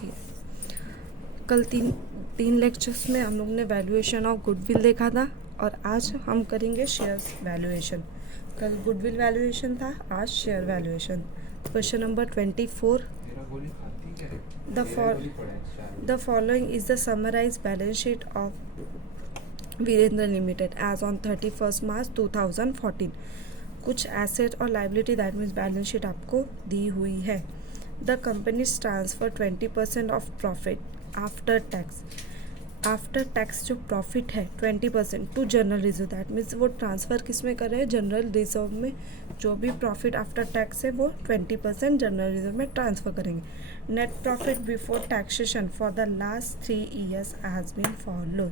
ठीक है, कल तीन लेक्चर्स में हम लोग ने वैल्यूएशन ऑफ गुडविल देखा था और आज हम करेंगे शेयर्स वैल्यूएशन। कल गुडविल वैल्यूएशन था, आज share valuation. Question number 24, the following is the summarise balance sheet of Virendra limited as on 31 March 2014। कुछ एसेट और liability that means balance sheet आपको दी हुई है। The companies transfer 20% of profit after tax. After tax जो profit है 20% to general reserve, that means वो transfer किस में कर रहे हैं, जनरल रिजर्व में। जो भी प्रॉफिट आफ्टर टैक्स है वो 20% जनरल रिजर्व में ट्रांसफ़र करेंगे। Net profit before taxation for the last 3 years has been follow.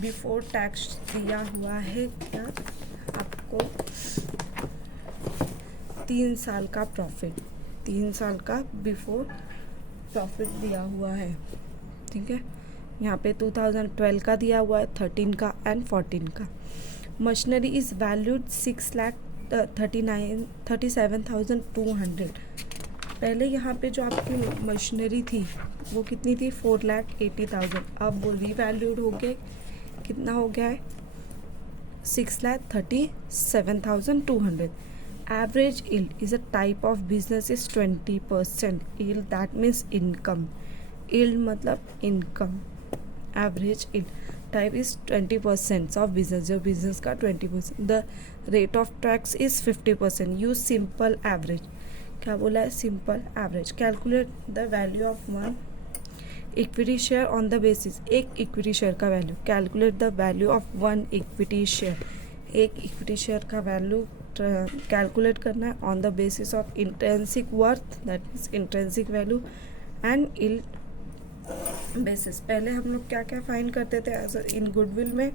Before tax दिया हुआ है क्या आपको, 3 साल का प्रॉफिट, 3 साल का बिफोर प्रॉफिट दिया हुआ है। ठीक है, यहाँ पे 2012 का दिया हुआ है, 13 का एंड 14 का। Machinery is valued 6,37,200। पहले यहाँ पे जो आपकी मशीनरी थी वो कितनी थी, 4,80,000। अब वो रीवैल्यूड हो गया, कितना हो गया है, 6,37,200। Average yield is a type of business is 20%. Yield that means income. Yield मतलब income. Average yield type is 20% of business, जो business का 20%. The rate of tax is 50%. Use simple average. क्या बोला है, simple average. Calculate the value of one equity share on the basis. एक equity share का value. Calculate the value of one equity share. एक equity share का value calculate करना है on the basis of intrinsic worth, that means intrinsic value and yield basis. पहले हम लोग क्या क्या फाइंड करते थे एज इन गुडविल में,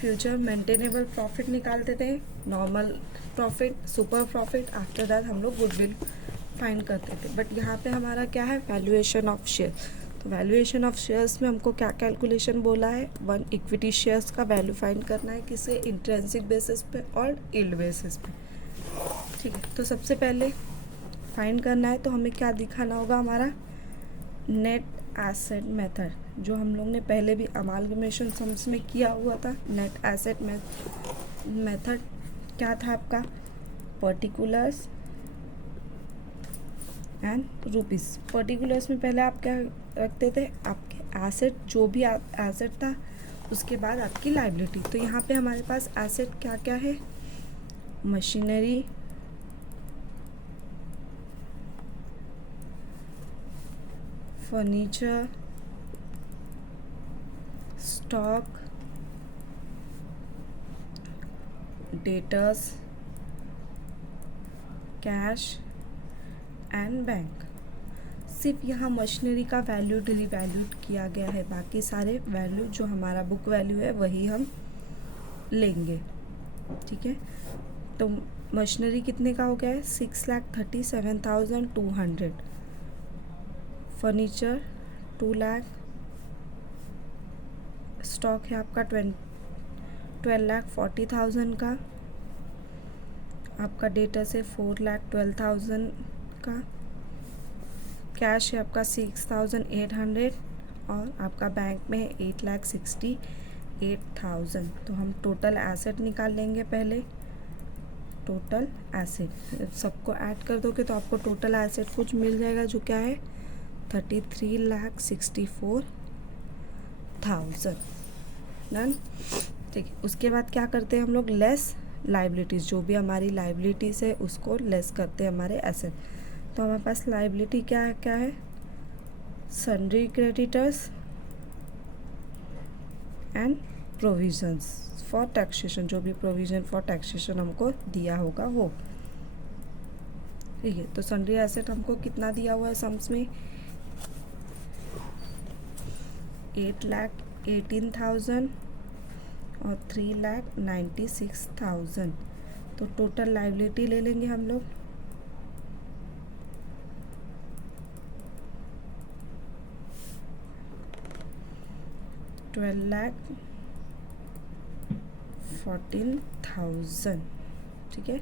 फ्यूचर मेंटेनेबल प्रॉफिट निकालते थे, normal profit, super profit. After that हम लोग गुडविल फाइंड करते थे। बट यहाँ पे हमारा क्या है, वैल्यूएशन ऑफ शेयर। तो वैल्यूएशन ऑफ शेयर्स में हमको क्या कैलकुलेशन बोला है, वन इक्विटी शेयर्स का वैल्यू फाइंड करना है, किसे, इंट्रेंसिक बेसिस पे और यील्ड बेसिस पे। ठीक है, तो सबसे पहले फाइंड करना है तो हमें क्या दिखाना होगा, हमारा नेट एसेट मेथड, जो हम लोग ने पहले भी अमालगमेशन सम्स में किया हुआ था। नेट एसेट मेथड क्या था आपका, पर्टिकुलर्स एंड रुपीज़। पर्टिकुलर्स में पहले आप क्या रखते थे, आपके एसेट, जो भी एसेट था उसके बाद आपकी लाइबिलिटी। तो यहाँ पे हमारे पास एसेट क्या क्या है, machinery, furniture, stock, debtors, cash and bank. सिर्फ यहाँ मशीनरी का वैल्यू रिवैल्यूड किया गया है, बाकी सारे वैल्यू जो हमारा बुक वैल्यू है वही हम लेंगे। ठीक है, तो मशीनरी कितने का हो गया है, 6,37,200। फर्नीचर 2 लाख, स्टॉक है आपका 12,40,000 का, आपका डेटा से 4,12,000 का, कैश है आपका 6,800 और आपका बैंक में है 8,68,000। तो हम टोटल एसेट निकाल लेंगे पहले। टोटल एसेट सबको ऐड कर दोगे तो आपको टोटल एसेट कुछ मिल जाएगा, जो क्या है 33,64,000। डन। ठीक है, उसके बाद क्या करते हैं हम लोग, लेस लाइबिलिटीज़, जो भी हमारी लाइबिलिटीज़ है उसको लेस करते हैं हमारे एसेट। तो हमारे पास लाइबिलिटी क्या है, sundry creditors and provisions for taxation, जो भी प्रोविज़न फॉर टैक्सेशन हमको दिया होगा वो। ठीक है, तो सन्ड्री एसेट हमको कितना दिया हुआ है सम्स में, 8,18,000 और 3,96,000। तो टोटल लाइबिलिटी ले लेंगे हम लोग, 12,14,000। ठीक है,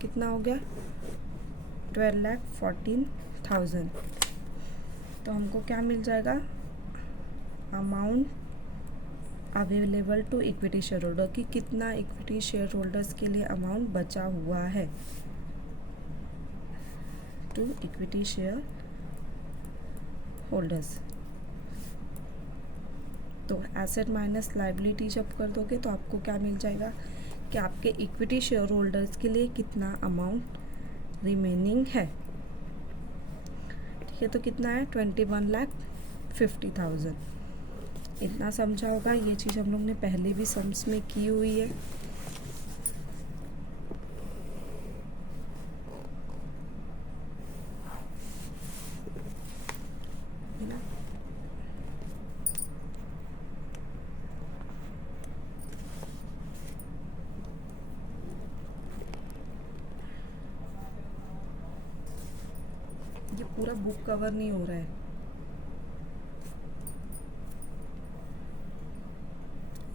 कितना हो गया 12,14,000। तो हमको क्या मिल जाएगा, amount available to equity share holder की कितना इक्विटी शेयर होल्डर्स के लिए अमाउंट बचा हुआ है टू इक्विटी शेयर होल्डर्स। तो एसेट माइनस लाइबिलिटी जब कर दोगे तो आपको क्या मिल जाएगा कि आपके इक्विटी शेयर होल्डर्स के लिए कितना अमाउंट रिमेनिंग है। ठीक है, तो कितना है 21,50,000। इतना समझा होगा, ये चीज़ हम लोग ने पहले भी सम्स में की हुई है। ना? ये पूरा बुक कवर नहीं हो रहा है,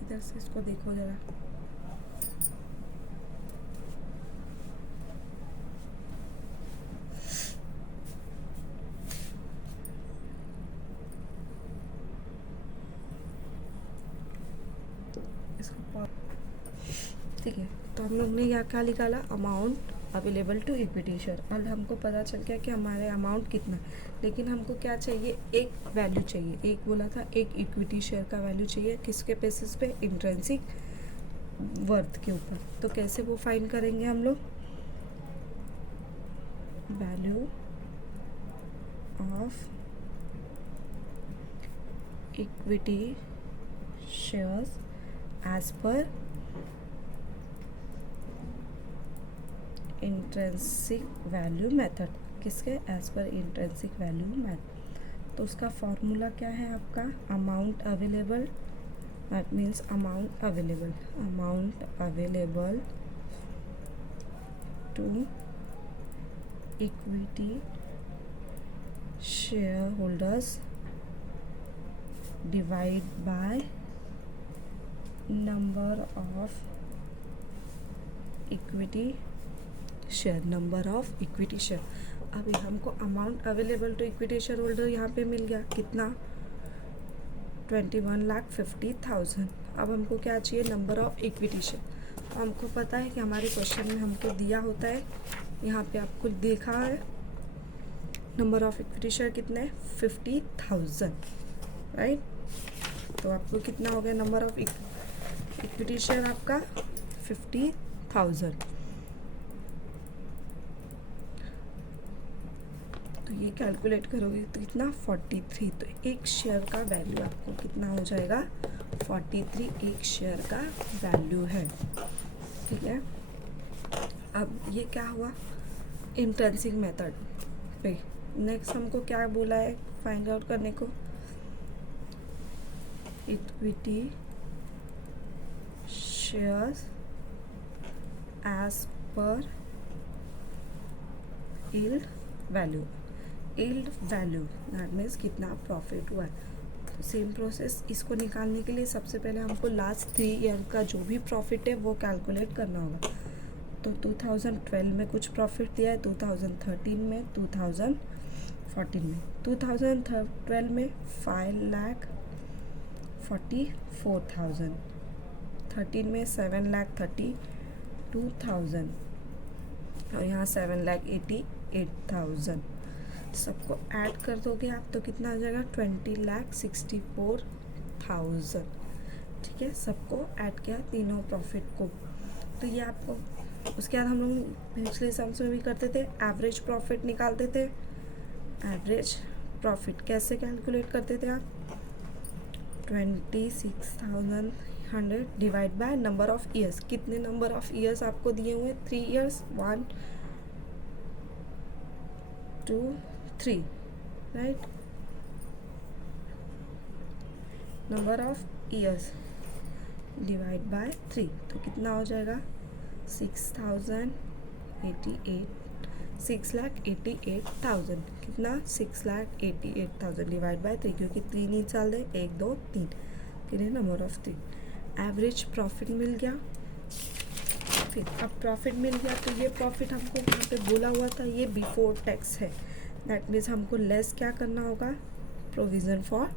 इधर से इसको देखो जरा। इसको ठीक है, तो हम लोग ने यहाँ क्या निकाला, amount available to equity share. और हमको पता चल गया कि हमारे अमाउंट कितना, लेकिन हमको क्या चाहिए, एक वैल्यू चाहिए। एक बोला था एक इक्विटी शेयर का वैल्यू चाहिए, किसके बेसिस पे, इंट्रिंसिक वर्थ के ऊपर। तो कैसे वो फाइंड करेंगे हम लोग, value of equity shares as per intrinsic value method. किसके, as per intrinsic value method. तो उसका फॉर्मूला क्या है आपका, amount available, that means amount available to equity share holders divide by number of equity share, number of equity share. अभी हमको amount available to equity share holder यहाँ पे मिल गया, कितना 21,50,000। अब हमको क्या चाहिए, नंबर ऑफ इक्विटी शेयर। हमको पता है कि हमारे क्वेश्चन में हमको दिया होता है, यहाँ पे आपको देखा है नंबर ऑफ इक्विटी शेयर कितने हैं, 50,000, राइट। तो आपको कितना हो गया, नंबर ऑफ इक्विटी शेयर आपका 50,000। तो ये कैलकुलेट करोगे तो कितना 43। तो एक शेयर का वैल्यू आपको कितना हो जाएगा, 43 एक शेयर का वैल्यू है। ठीक है, अब ये क्या हुआ, इंट्रिंसिक मेथड पे। नेक्स्ट हमको क्या बोला है फाइंड आउट करने को, equity shares as per yield value. Yield value that means कितना प्रॉफिट हुआ है। तो सेम प्रोसेस, इसको निकालने के लिए सबसे पहले हमको लास्ट 3 ईयर का जो भी प्रॉफिट है वो कैलकुलेट करना होगा। तो 2012 में कुछ प्रॉफिट दिया है, 2013 में, 2014 में। 2012 में 5,44,000, 13 में 7,32,000 और यहाँ 7,88,000। सबको ऐड कर दोगे आप तो कितना आ जाएगा, 20,64,000। ठीक है, सबको ऐड किया तीनों प्रॉफिट को। तो ये आपको, उसके बाद हम लोग पिछले सम्स में भी करते थे, एवरेज प्रॉफिट निकालते थे। एवरेज प्रॉफिट कैसे कैलकुलेट करते थे आप, 26,100 divide by number of years. कितने नंबर ऑफ ईयर्स आपको दिए हुए, 3 years, 1 2 3, right. Number of years divide by 3, तो कितना हो जाएगा 6,88,000। कितना, 6,88,000 डिवाइड बाय 3, क्योंकि 3 निकाल दे, 1 2 3, फिर नंबर ऑफ 3। एवरेज प्रॉफिट मिल गया, फिर अब प्रॉफिट मिल गया, तो ये प्रॉफिट हमको यहाँ पे बोला हुआ था ये बिफोर टैक्स है, दैट मीन्स हमको लेस क्या करना होगा, provision for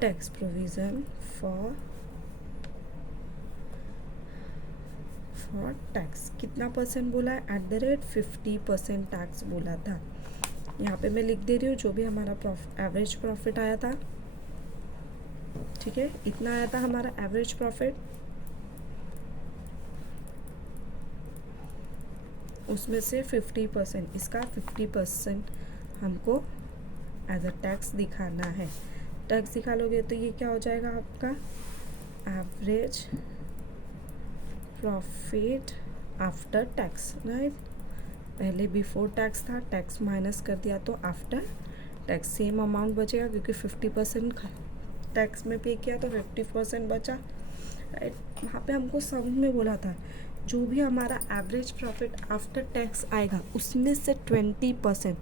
tax, provision for tax. कितना परसेंट बोला है, @50% टैक्स बोला था। यहाँ पे मैं लिख दे रही हूँ जो भी हमारा एवरेज प्रॉफिट आया था, ठीक है, इतना आया था हमारा एवरेज प्रॉफिट, उसमें से 50%, इसका 50% हमको एज अ टैक्स दिखाना है। टैक्स दिखा लोगे तो ये क्या हो जाएगा आपका average profit after tax, right. पहले बिफोर टैक्स था, टैक्स माइनस कर दिया तो आफ्टर टैक्स सेम अमाउंट बचेगा, क्योंकि 50% टैक्स में पे किया तो 50% बचा, राइट। वहाँ पे हमको सम में बोला था जो भी हमारा एवरेज प्रॉफिट आफ्टर टैक्स आएगा उसमें से 20%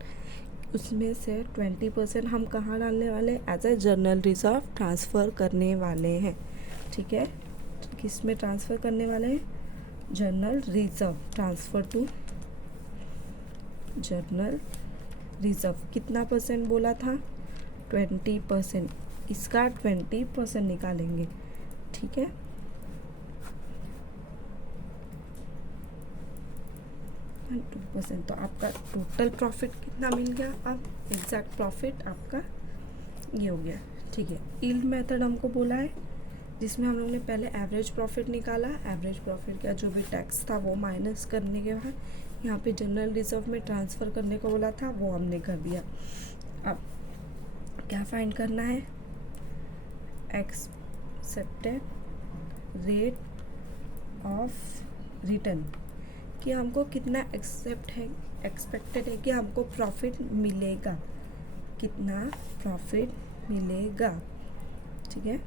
हम कहाँ डालने वाले हैं, as a general reserve transfer करने वाले हैं, ठीक है। किस में ट्रांसफ़र करने वाले हैं, general reserve, transfer to general reserve. कितना परसेंट बोला था, 20%, इसका 20% निकालेंगे, ठीक है। एंड 2%, तो आपका टोटल प्रॉफिट कितना मिल गया, अब एग्जैक्ट प्रॉफिट आपका ये हो गया, ठीक है। यील्ड मेथड हमको बोला है जिसमें हम लोग ने पहले एवरेज प्रॉफिट निकाला, एवरेज प्रॉफिट का जो भी टैक्स था वो माइनस करने के बाद यहाँ पे जनरल रिजर्व में ट्रांसफ़र करने को बोला था, वो हमने कर दिया। अब क्या फाइंड करना है, एक्सपेक्टेड रेट ऑफ रिटर्न, कि हमको कितना एक्सपेक्टेड है कि हमको प्रॉफिट मिलेगा, कितना प्रॉफिट मिलेगा, ठीक है।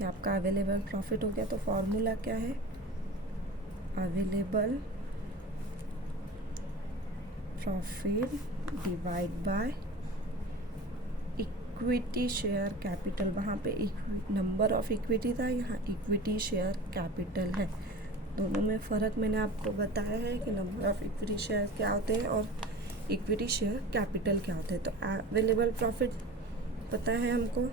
ये आपका अवेलेबल प्रॉफिट हो गया, तो फॉर्मूला क्या है, available profit divide by equity share capital. वहाँ पे नंबर ऑफ इक्विटी था, यहाँ इक्विटी शेयर कैपिटल है, दोनों में फ़र्क मैंने आपको बताया है कि नंबर ऑफ इक्विटी शेयर क्या होते हैं और इक्विटी शेयर कैपिटल क्या होते हैं। तो अवेलेबल प्रॉफिट पता है हमको,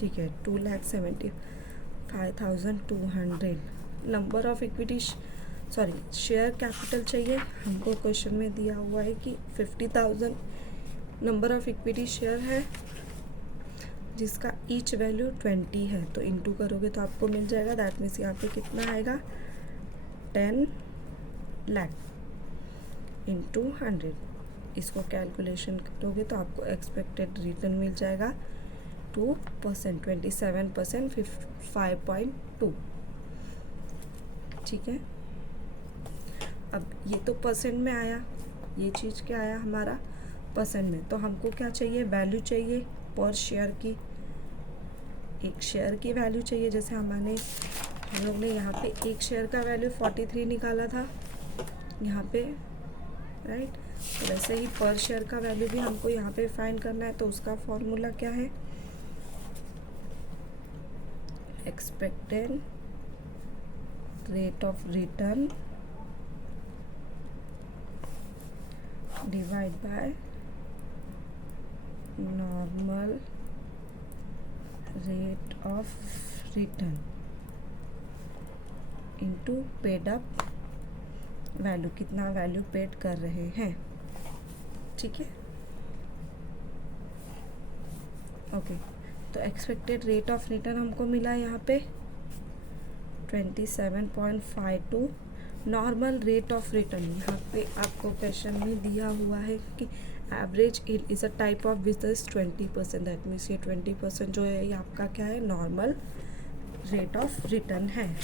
ठीक है, 2,75,200। Number of equity share capital चाहिए हमको, क्वेश्चन में दिया हुआ है कि 50,000 नंबर ऑफ इक्विटी शेयर है जिसका ईच वैल्यू 20 है, तो इंटू करोगे तो आपको मिल जाएगा, दैट मीन्स यहाँ पे कितना आएगा, 10 लाख इंटू 100। इसको कैलकुलेशन करोगे तो आपको एक्सपेक्टेड रिटर्न मिल जाएगा 2%, 27%, 5.2, ठीक है। अब ये तो परसेंट में आया, ये चीज़ क्या आया हमारा परसेंट में, तो हमको क्या चाहिए, वैल्यू चाहिए पर शेयर की, एक शेयर की वैल्यू चाहिए। जैसे हम लोग ने यहाँ पे एक शेयर का वैल्यू 43 निकाला था यहाँ पे, राइट। तो वैसे ही पर शेयर का वैल्यू भी हमको यहाँ पे फाइंड करना है, तो उसका फॉर्मूला क्या है, expected rate of return divide by normal rate of return into paid up value, कितना वैल्यू पेड कर रहे हैं, ठीक है, ओके। तो एक्सपेक्टेड रेट ऑफ रिटर्न हमको मिला यहाँ पे 27.52। नॉर्मल रेट ऑफ रिटर्न यहाँ पे आपको क्वेश्चन में दिया हुआ है कि average yield is a type of business 20%, that means ये 20% जो है ये आपका क्या है, नॉर्मल रेट ऑफ रिटर्न है,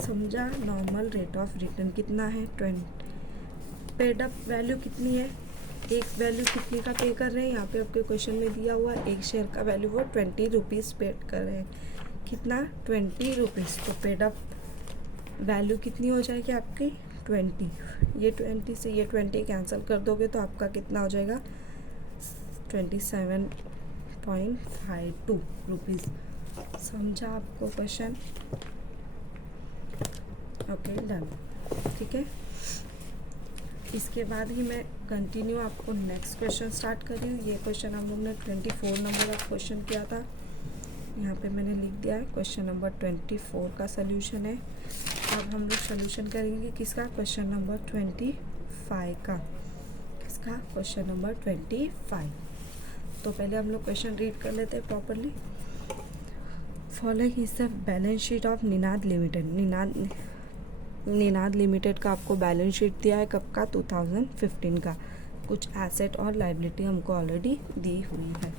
समझा। नॉर्मल रेट ऑफ रिटर्न कितना है, 20। पेड अप वैल्यू कितनी है, एक वैल्यू कितने का पे कर रहे हैं, यहाँ पे आपके क्वेश्चन में दिया हुआ है एक शेयर का वैल्यू वो 20 रुपीज़ पेड कर रहे हैं, कितना, 20 रुपीज़। तो पेड अप वैल्यू कितनी हो जाएगी आपकी, 20। ये 20 से ये 20 कैंसिल कर दोगे तो आपका कितना हो जाएगा, 27.52 रुपीज़। समझा आपको क्वेश्चन, ओके डन। ठीक है, इसके बाद ही मैं कंटिन्यू आपको नेक्स्ट क्वेश्चन स्टार्ट कर रही हूँ। ये क्वेश्चन हम लोग ने 24 नंबर का क्वेश्चन किया था, यहाँ पे मैंने लिख दिया है क्वेश्चन नंबर 24 का सोल्यूशन है। अब हम लोग सोल्यूशन करेंगे किसका, क्वेश्चन नंबर 25 का। किसका, क्वेश्चन नंबर 25। तो पहले हम लोग क्वेश्चन रीड कर लेते हैं properly. Following is the balance sheet of Ninad limited. Ninad limited का आपको बैलेंस शीट दिया है, कब का, 2015 का। कुछ एसेट और लाइबिलिटी हमको ऑलरेडी दी हुई है।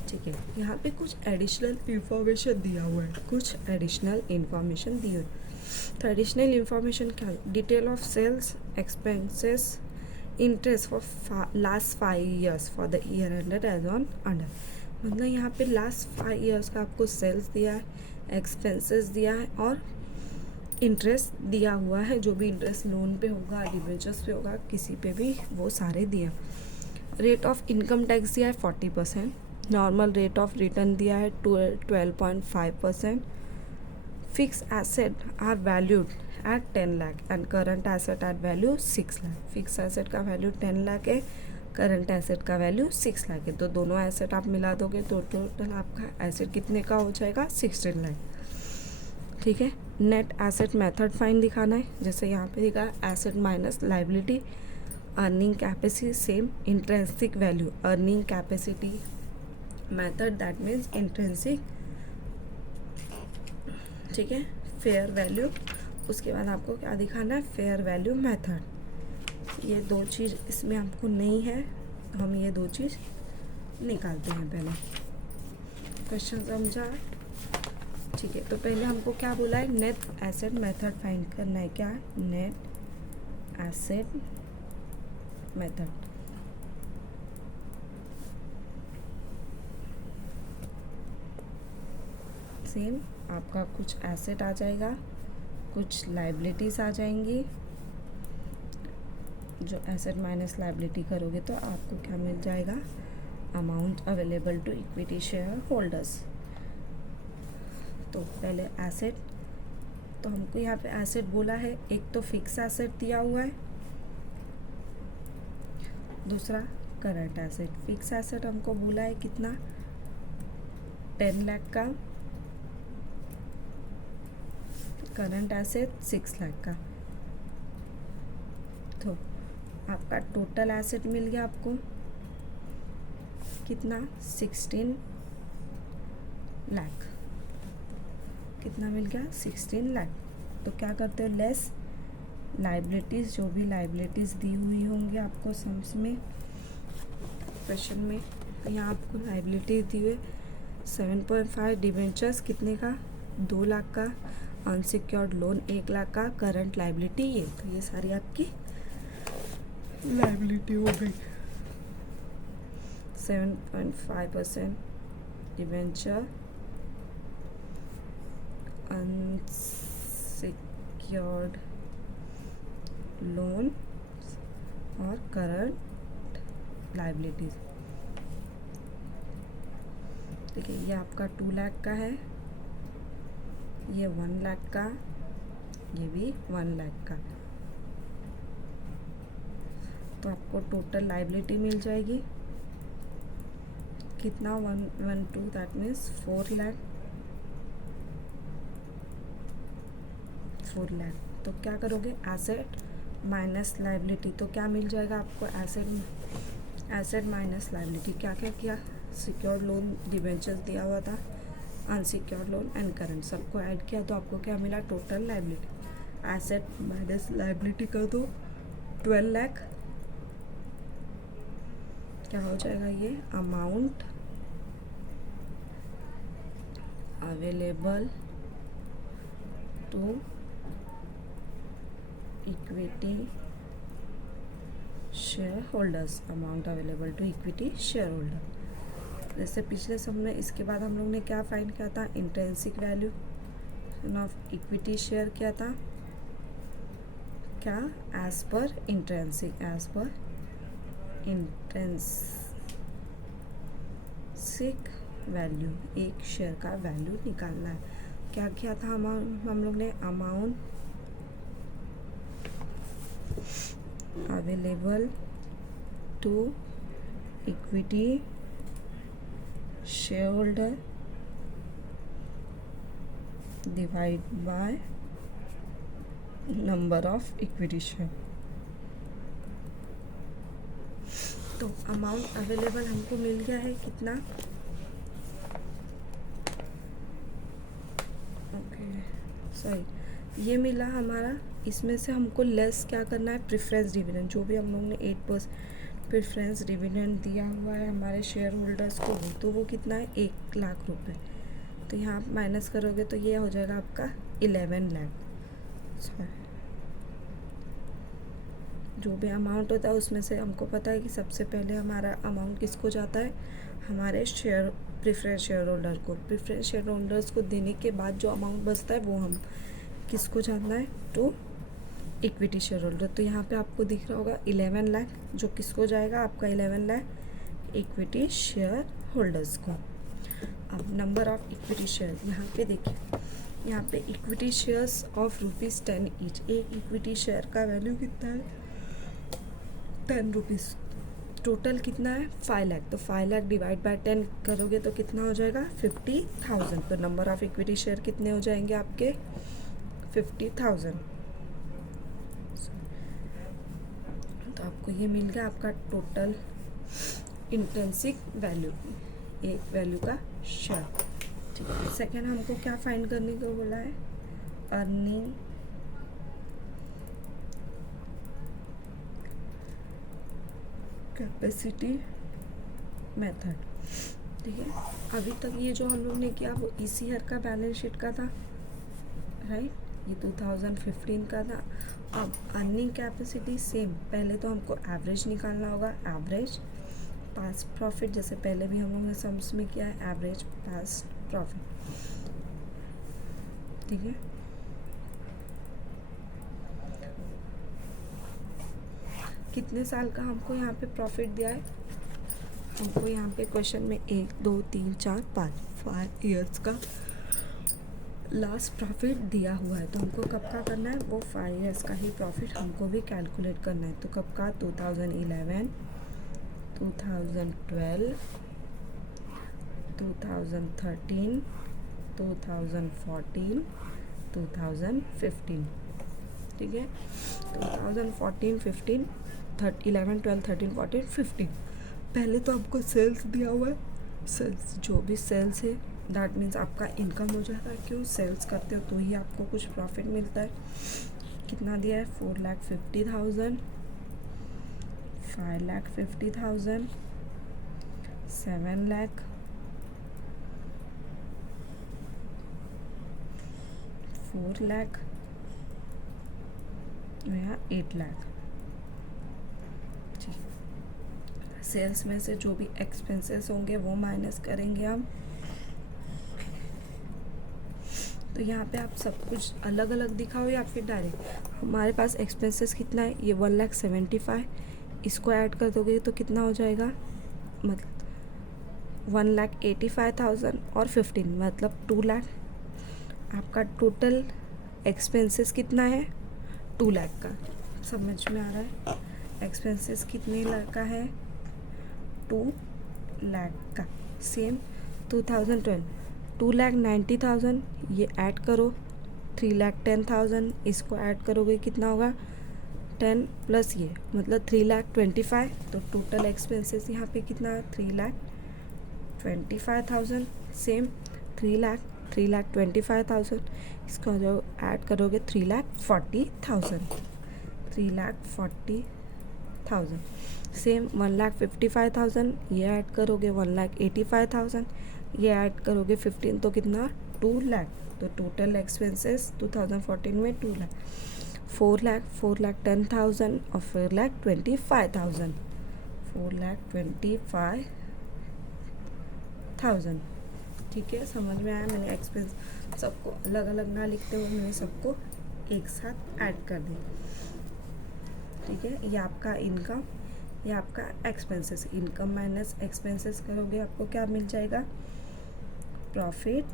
ठीक है, यहाँ पे कुछ एडिशनल इंफॉर्मेशन दिया हुआ है, कुछ एडिशनल इंफॉर्मेशन दी हुई है। तो एडिशनल इंफॉर्मेशन क्या है, detail of sales, expenses, interest for last 5 years for the year ended as on under. मतलब यहाँ पे लास्ट 5 ईयर्स का आपको सेल्स दिया है, एक्सपेंसेस दिया है और इंटरेस्ट दिया हुआ है। जो भी इंटरेस्ट लोन पे होगा, डिबेंचर्स पे होगा, किसी पे भी, वो सारे दिए। रेट ऑफ इनकम टैक्स दिया है 40%। नॉर्मल रेट ऑफ रिटर्न दिया है 12.5%। Fix asset are valued at 10 lakh and current asset at value 6 lakh. Fix asset का वैल्यू 10 लाख है, करंट एसेट का वैल्यू 6 लाख है। तो दोनों एसेट आप मिला दोगे तो टोटल आपका एसेट कितने का हो जाएगा, 16 लाख। ठीक है, नेट एसेट मेथड फाइन दिखाना है, जैसे यहाँ पे दिखा asset minus liability, earning capacity same, intrinsic value, earning capacity method that means intrinsic. ठीक है, फेयर वैल्यू, उसके बाद आपको क्या दिखाना है, फेयर वैल्यू मेथड। ये दो चीज़ इसमें आपको नहीं है, तो हम ये दो चीज़ निकालते हैं पहले। क्वेश्चन समझा। ठीक है, तो पहले हमको क्या बोला है, नेट एसेट मेथड फाइंड करना है। क्या, नेट एसेट मेथड। सेम आपका कुछ एसेट आ जाएगा, कुछ लाइबिलिटीज आ जाएंगी। जो एसेट माइनस लाइबिलिटी करोगे तो आपको क्या मिल जाएगा, amount available to equity share holders. तो पहले एसेट, तो हमको यहाँ पे एसेट बोला है, एक तो फिक्स एसेट दिया हुआ है, दूसरा करंट एसेट। फिक्स एसेट हमको बोला है कितना, 10 लाख का, करंट एसेट 6 लाख का। तो आपका टोटल एसेट मिल गया आपको कितना, 16 लाख। कितना मिल गया, 16 लाख। तो क्या करते हो, लेस लाइबिलिटीज़, जो भी लाइबिलिटीज़ दी हुई होंगी आपको सम्स में, क्वेश्चन में। यहाँ आपको लाइबिलिटीज दी हुई 7.5, डिवेंचर्स कितने का, 2 लाख का, अनसिक्योर्ड लोन 1 लाख का, करंट लाइबिलिटी ये। तो ये सारी आपकी लाइबिलिटी हो गई। 7.5% डिवेंचर, अनसिक्योर्ड लोन और करंट लाइबिलिटीज। देखिए, ये आपका 2 लाख का है, ये 1 लाख का, ये भी 1 लाख का। तो आपको टोटल लाइबिलिटी मिल जाएगी कितना, 112, दैट मीन्स 4 लाख। 4 लाख। तो क्या करोगे, एसेट माइनस लाइबिलिटी। तो क्या मिल जाएगा आपको, एसेट माइनस लाइबिलिटी। क्या क्या किया, सिक्योर्ड लोन, डिवेंचर्स दिया हुआ था, अनसिक्योर्ड लोन एंड करंट, सबको ऐड किया तो आपको क्या मिला, total liability. Asset minus liability कर दो, 12 लाख। क्या हो जाएगा ये, amount available to equity share holders, amount available to equity share holder. जैसे पिछले सब में, इसके बाद हम लोग ने क्या फाइंड किया था, intrinsic value of equity share किया था, क्या, as per intrinsic, as per intrinsic value, एक शेयर का वैल्यू निकालना है। क्या किया था हम लोग ने, amount available to equity share holder divide by number of equity share. तो अमाउंट अवेलेबल हमको मिल गया है कितना, ओके सॉरी ये मिला हमारा। इसमें से हमको लेस क्या करना है, प्रेफरेंस डिविडेंड, जो भी हम लोग ने 8% प्रेफरेंस डिविडेंड दिया हुआ है हमारे शेयर होल्डर्स को, तो वो कितना है 1 लाख रुपए। तो यहाँ आप माइनस करोगे तो ये हो जाएगा आपका 11 लाख। सॉरी जो भी अमाउंट होता है उसमें से हमको पता है कि सबसे पहले हमारा अमाउंट किसको जाता है, हमारे प्रेफरेंस शेयर होल्डर को। प्रेफरेंस शेयर होल्डर्स को देने के बाद जो अमाउंट बचता है वो हम किसको जाना है, टू इक्विटी शेयर होल्डर। तो यहाँ पे आपको दिख रहा होगा 11 लाख, जो किसको जाएगा आपका 11 लाख इक्विटी शेयर होल्डर्स को। अब नंबर ऑफ इक्विटी शेयर यहाँ पे देखिए, यहाँ पे इक्विटी शेयर्स ऑफ ₹10 ईच, एक इक्विटी शेयर का वैल्यू कितना है 10 रुपीज़। टोटल कितना है 5 लाख, तो 5 लाख डिवाइड बाय 10 करोगे तो कितना हो जाएगा 50,000। तो नंबर ऑफ इक्विटी शेयर कितने हो जाएंगे आपके 50,000। तो आपको ये मिल गया आपका टोटल इंट्रिंसिक वैल्यू, एक वैल्यू का शेयर। ठीक है, सेकेंड हमको क्या फाइंड करने को बोला है, अर्निंग कैपेसिटी मेथड। ठीक है, अभी तक ये जो हम लोग ने किया वो इस ईयर का बैलेंस शीट का था, राइट, ये 2015 का था। अब अर्निंग कैपेसिटी सेम, पहले तो हमको एवरेज निकालना होगा, एवरेज पास्ट प्रॉफिट, जैसे पहले भी हम लोगों ने सम्स में किया है, एवरेज पास्ट प्रॉफिट। ठीक है, कितने साल का हमको यहाँ पे प्रॉफिट दिया है, हमको यहाँ पे क्वेश्चन में 1 2 3 4 5 ईयर्स का लास्ट प्रॉफिट दिया हुआ है। तो हमको कब का करना है, वो 5 ईयर्स का ही प्रॉफिट हमको भी कैलकुलेट करना है। तो कब का, 2011, 2012, 2013, 2014, 2015। ठीक है, 2014, 15, 11, 12, 13, 14, 15। पहले तो आपको सेल्स दिया हुआ है, सेल्स जो भी सेल्स है दैट मीन्स आपका इनकम हो जाता है। क्यों, सेल्स करते हो तो ही आपको कुछ प्रॉफिट मिलता है। कितना दिया है, 4,50,000, 5,50,000, 7 लाख, 4 लाख, या 8 लाख। सेल्स में से जो भी एक्सपेंसेस होंगे वो माइनस करेंगे हम। तो यहाँ पे आप सब कुछ अलग अलग दिखाओ या फिर डायरेक्ट। हमारे पास एक्सपेंसेस कितना है, ये 1,75,000, इसको ऐड कर दोगे तो कितना हो जाएगा, मतलब 1,85,000 और 15 मतलब 2 लाख। आपका टोटल एक्सपेंसेस कितना है, 2 लाख का। समझ में आ रहा है, एक्सपेंसेस कितने लाख का है, 2 लाख का। सेम 2012, 2,90,000, ये ऐड करो, 3,10,000, इसको ऐड करोगे कितना होगा 10 प्लस ये मतलब 3,25,000। तो टोटल एक्सपेंसेस यहाँ पे कितना है, 3,25,000। सेम 3,25,000, इसको जो ऐड करोगे 3,40,000, 3,40,000। सेम 1,55,000, ये ऐड करोगे 1,85,000, ये ऐड करोगे 15 तो कितना 2 लाख। तो टोटल एक्सपेंसेस 2014 में 2 लाख, 4 लाख, 4,10,000 और 4,25,000, 4,25,000। ठीक है, समझ में आया। मैंने एक्सपेंस सबको अलग अलग ना लिखते हुए मैंने सबको एक साथ ऐड कर दिया। ठीक है, ये आपका इनकम, ये आपका एक्सपेंसेस। इनकम माइनस एक्सपेंसेस करोगे आपको क्या मिल जाएगा, प्रॉफिट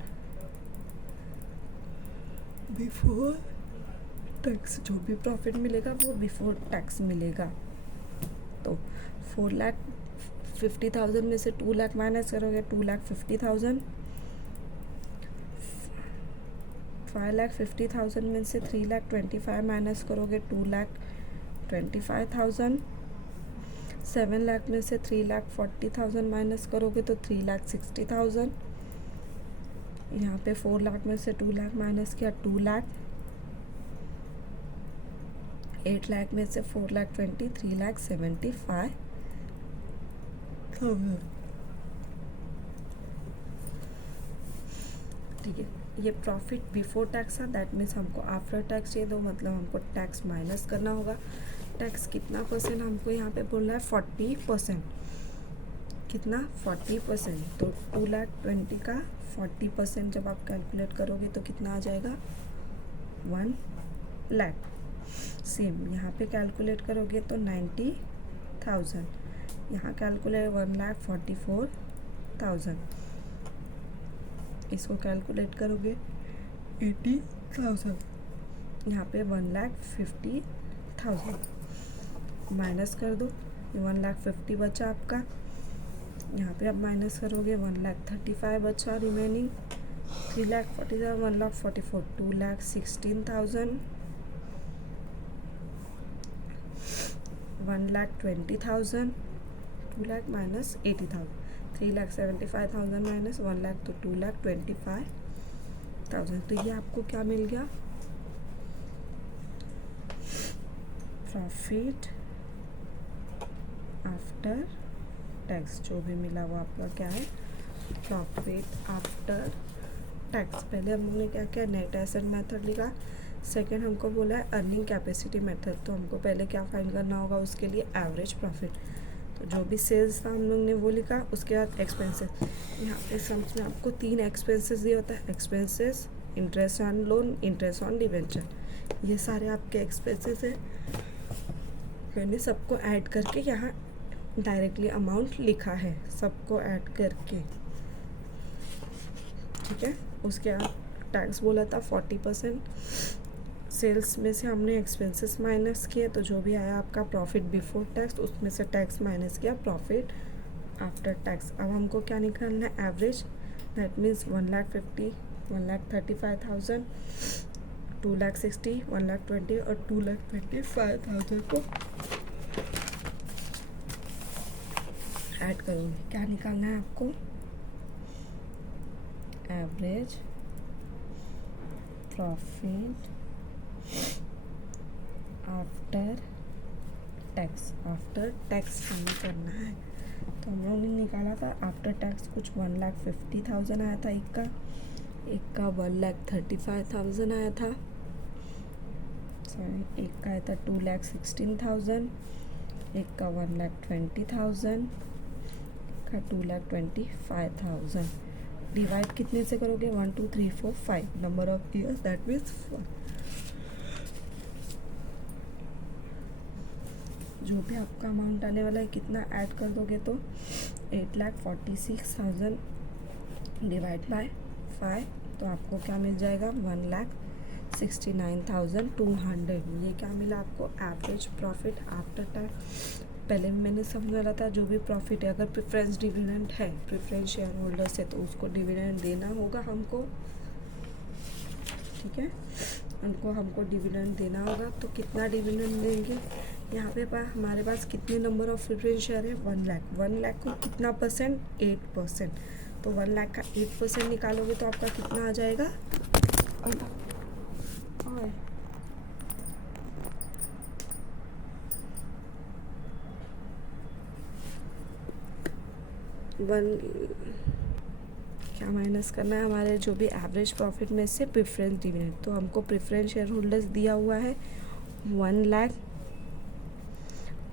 बिफोर टैक्स, जो भी प्रॉफिट मिलेगा वो बिफोर टैक्स मिलेगा। तो 4,50,000 में से 2 लाख माइनस करोगे, 2,50,000। 5,50,000 में से 3,25,000 माइनस करोगे, 2,25,000। 7 लाख में से 3,40,000 माइनस करोगे तो 3,60,000। यहाँ पे 4 लाख में से 2 लाख माइनस किया, 2 लाख। 8 लाख में से 4,20,000, 3,75,000। ठीक है, ये प्रॉफिट बिफोर टैक्स है, दैट मीन्स हमको आफ्टर टैक्स चाहिए, तो मतलब हमको टैक्स माइनस करना होगा। टैक्स कितना परसेंट हमको यहाँ पे बोल रहा है? 40%। कितना? 40%। तो 2,20,000 का 40% जब आप कैलकुलेट करोगे तो कितना आ जाएगा? 1 लाख। सेम यहाँ पे कैलकुलेट करोगे तो 90,000। यहाँ कैलकुलेट 1,44,000। इसको कैलकुलेट करोगे 80,000। यहाँ पे 1,50,000 माइनस कर दो, 1,50,000 बचा आपका। यहाँ पे आप माइनस करोगे 1,35,000 बचा remaining. 3,47,000, 1,44,000, 2,16,000। 1,20,000, 2 lakh minus 80,000। 3,75,000 minus 1 lakh तो 2,25,000। तो ये आपको क्या मिल गया? Profit after tax. जो भी मिला वो आपका क्या है? Profit after tax. पहले हम लोगों ने क्या किया? नेट एसेट मेथड लिखा। सेकेंड हमको बोला है अर्निंग कैपेसिटी मेथड। तो हमको पहले क्या फाइंड करना होगा? उसके लिए एवरेज प्रॉफिट। तो जो भी सेल्स था हम लोग ने वो लिखा। उसके बाद एक्सपेंसेस। यहाँ पे सम्स में आपको 3 एक्सपेंसेस दिया होता है। Expenses, interest on loan, interest on debenture. ये सारे आपके एक्सपेंसेस हैं। मैंने सबको ऐड करके यहाँ डायरेक्टली अमाउंट लिखा है, सबको ऐड करके। ठीक है, उसके बाद टैक्स बोला था 40%। सेल्स में से हमने एक्सपेंसेस माइनस किए, तो जो भी आया आपका प्रॉफिट बिफोर टैक्स, उसमें से टैक्स माइनस किया प्रॉफिट आफ्टर टैक्स। अब हमको क्या निकालना है? एवरेज। दैट मीन्स 1,50,000, 1,35,000, 2,60,000, 1,20,000 और 2,25,000 को ऐड करूँगी। क्या निकालना है आपको? Average profit after tax. After tax हमें करना है। तो हम लोगों ने निकाला था आफ्टर टैक्स कुछ 1,50,000 आया था एक का 1,35,000 आया था। सॉरी, एक का आया था 2,16,000, एक का 1,20,000 का 2,25,000। डिवाइड कितने से करोगे? 1 2 3 4 5 number of years, that means 4। जो भी आपका अमाउंट आने वाला है कितना ऐड कर दोगे तो 8,46,000 डिवाइड बाय 5, तो आपको क्या मिल जाएगा? 1,69,200। ये क्या मिला आपको? Average profit after tax. पहले मैंने समझा था जो भी प्रॉफिट है, अगर प्रेफरेंस डिविडेंड है, प्रेफरेंस शेयर होल्डर्स है, तो उसको डिविडेंड देना होगा हमको। ठीक है, हमको डिविडेंड देना होगा। तो कितना डिविडेंड देंगे? यहाँ पे हमारे पास कितने नंबर ऑफ प्रेफरेंस शेयर है? 1 लाख। 1 लाख को कितना परसेंट? 8%। तो 1 लाख का 8% निकालोगे तो आपका कितना आ जाएगा? और 1 क्या माइनस करना है? हमारे जो भी एवरेज प्रॉफिट में से प्रेफरेंस डिविडेंड। तो हमको प्रेफरेंस शेयर होल्डर्स दिया हुआ है 1 लाख।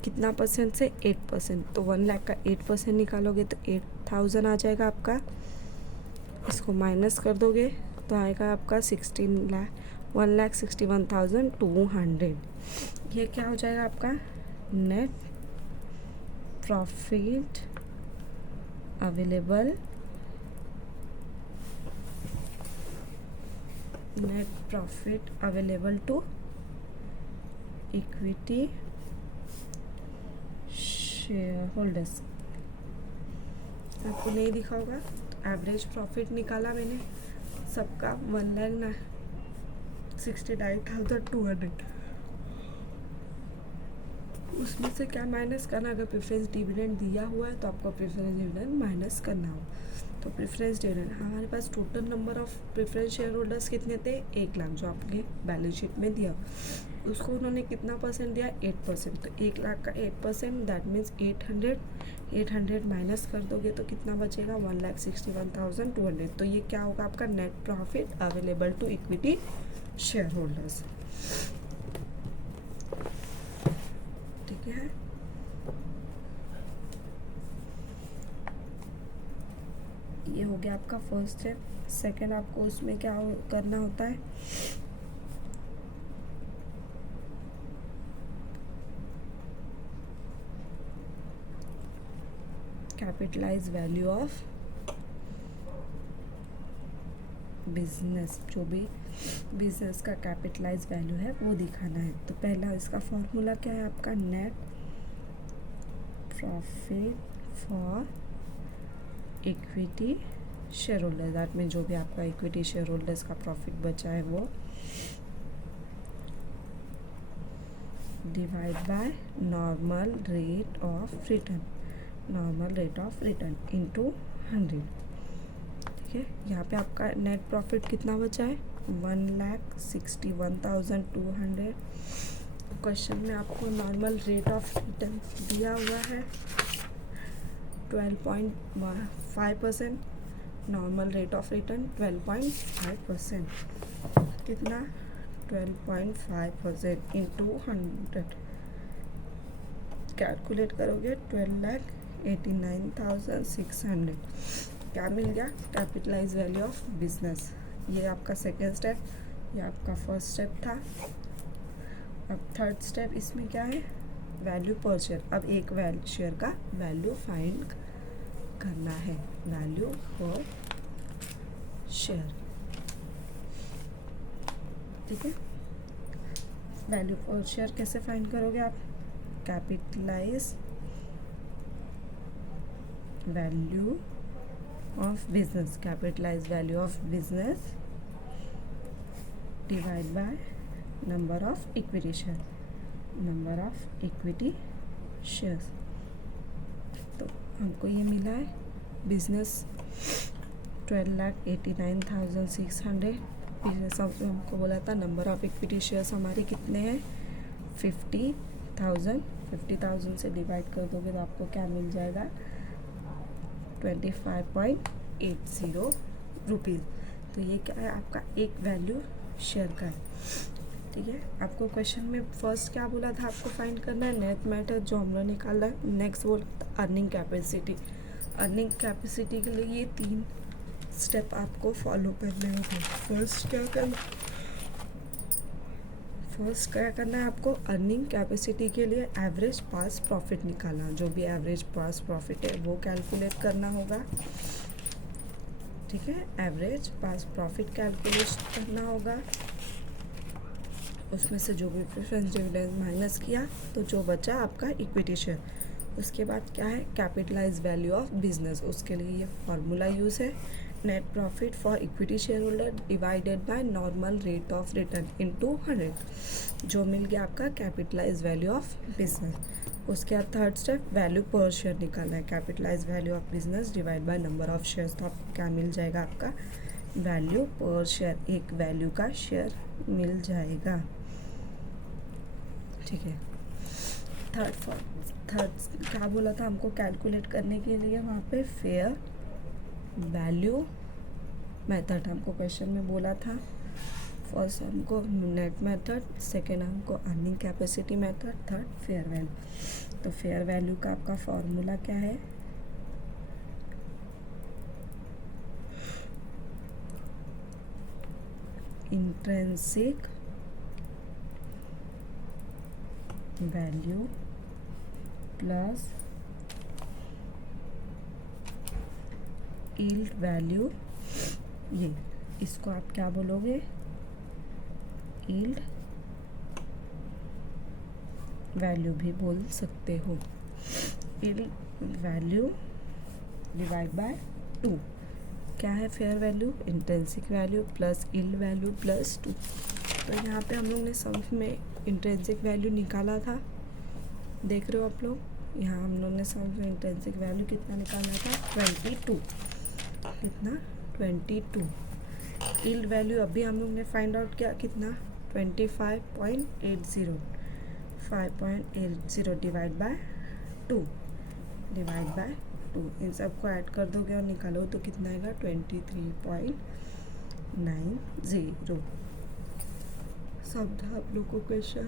कितना परसेंट से? 8%। तो 1 लाख का 8% निकालोगे तो 8,000 आ जाएगा आपका। इसको माइनस कर दोगे तो आएगा आपका 1,61,200। ये क्या हो जाएगा आपका? Net profit available, net profit available to equity share holders. आपको नहीं दिखा होगा, एवरेज प्रॉफिट निकाला मैंने सबका 1,69,200। उसमें से क्या माइनस करना, अगर प्रेफरेंस डिविडेंड दिया हुआ है तो आपको प्रेफरेंस डिविडेंड माइनस करना हो। तो प्रेफरेंस डिविडेंड हमारे पास total number of preference share holders कितने थे, 1 लाख, जो आपके बैलेंस शीट में दिया। उसको उन्होंने कितना परसेंट दिया, 8%। तो 1 लाख का 8% दैट मीन्स 800 माइनस कर दोगे तो कितना बचेगा, 1,61,200। तो ये क्या होगा आपका net profit available to equity share holders. ठीक है, ये हो गया आपका फर्स्ट स्टेप। सेकंड, आपको उसमें क्या करना होता है, कैपिटलाइज वैल्यू ऑफ बिजनेस। जो भी बिजनेस का कैपिटलाइज वैल्यू है वो दिखाना है। तो पहला इसका फॉर्मूला क्या है आपका, net profit for equity share holders. That mean जो भी आपका इक्विटी शेयर होल्डर्स का प्रॉफिट बचा है वो divide by normal rate of return, normal rate of return into 100। ठीक है, यहाँ पे आपका नेट प्रॉफिट कितना बचा है, 1,61,200। क्वेश्चन में आपको नॉर्मल रेट ऑफ रिटर्न दिया हुआ है 12.5%, नॉर्मल रेट ऑफ रिटर्न 12.5%। कितना, 12.5% इंटू 100 कैलकुलेट करोगे 12,89,600। क्या मिल गया, कैपिटलाइज वैल्यू ऑफ बिजनेस। ये आपका सेकेंड स्टेप, ये आपका फर्स्ट स्टेप था। अब थर्ड स्टेप इसमें क्या है, वैल्यू पर शेयर। अब एक शेयर का वैल्यू फाइंड करना है, वैल्यू पर शेयर। ठीक है, वैल्यू पर शेयर कैसे फाइंड करोगे आप, capitalise value of business, capitalise value of business divide by number of equity share, number of equity shares. तो हमको ये मिला है बिजनेस 12,89,600। बिजनेस हमको बोला था नंबर ऑफ इक्विटी शेयर्स हमारे कितने हैं, 50,000। 50,000 से डिवाइड कर दोगे तो आपको क्या मिल जाएगा, 25.80 रुपीज़। तो ये क्या है आपका एक वैल्यू शेयर का है। ठीक है, आपको क्वेश्चन में फर्स्ट क्या बोला था, आपको फाइंड करना है नेट मैटर, जो हमने निकाला। नेक्स्ट वो अर्निंग कैपेसिटी। अर्निंग कैपेसिटी के लिए ये 3 स्टेप आपको फॉलो करने होंगे। फर्स्ट क्या करना है आपको, अर्निंग कैपेसिटी के लिए एवरेज पास प्रॉफिट निकालना। जो भी एवरेज पास प्रॉफिट है वो कैलकुलेट करना होगा। ठीक है, एवरेज पास प्रॉफिट कैलकुलेट करना होगा। उसमें से जो भी प्रेफरेंस डिविडेंड माइनस किया तो जो बचा आपका इक्विटी शेयर। उसके बाद क्या है, कैपिटलाइज वैल्यू ऑफ बिजनेस। उसके लिए ये फार्मूला यूज़ है, net profit for equity share holder divided by normal rate of return into 100। जो मिल गया आपका कैपिटलाइज वैल्यू ऑफ बिजनेस। उसके बाद third step value per share निकालना है, capitalise value of business divide by number of shares. तो आपको क्या मिल जाएगा, आपका वैल्यू पर शेयर, एक वैल्यू का शेयर मिल जाएगा। ठीक है, थर्ड क्या बोला था हमको कैलकुलेट करने के लिए, वहाँ पे फेयर वैल्यू मेथड हमको क्वेश्चन में बोला था। फर्स्ट हमको नेट मेथड, सेकेंड हमको earning capacity method, third fair value. तो फेयर वैल्यू का आपका फॉर्मूला क्या है, intrinsic value plus yield value. ये इसको आप क्या बोलोगे, यील्ड वैल्यू भी बोल सकते हो। इल वैल्यू डिवाइड बाय 2 क्या है fair value, intrinsic value plus इल वैल्यू प्लस 2। तो यहाँ पे हम लोग ने सम में इंट्रिंसिक वैल्यू निकाला था, देख रहे हो आप लोग। यहाँ हम लोग ने सम में इंट्रिंसिक वैल्यू कितना निकाला था 22, कितना 22। इल वैल्यू अभी हम लोग ने फाइंड आउट किया कितना 25.80, 5.80 डिवाइड बाय 2, डिवाइड बाय 2। इन सबको ऐड कर दोगे और निकालो तो कितना आएगा 23.90। सब था आप लोग को क्वेश्चन।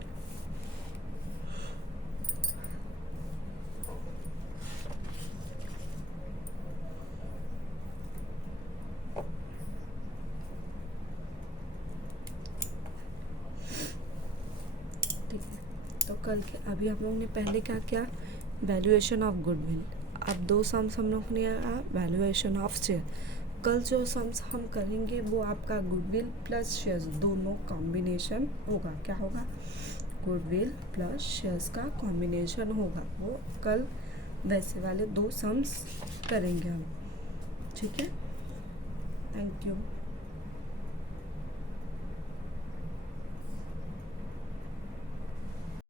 ठीक है, तो कल के अभी हम लोग ने पहले क्या किया, वैल्यूएशन ऑफ गुडविल। अब 2 सम्स हम लोग ने वैल्यूएशन ऑफ शेयर। कल जो सम्स हम करेंगे वो आपका गुडविल प्लस शेयर्स दोनों कॉम्बिनेशन होगा। क्या होगा, गुडविल प्लस शेयर्स का कॉम्बिनेशन होगा। वो कल वैसे वाले 2 सम्स करेंगे हम। ठीक है, थैंक यू।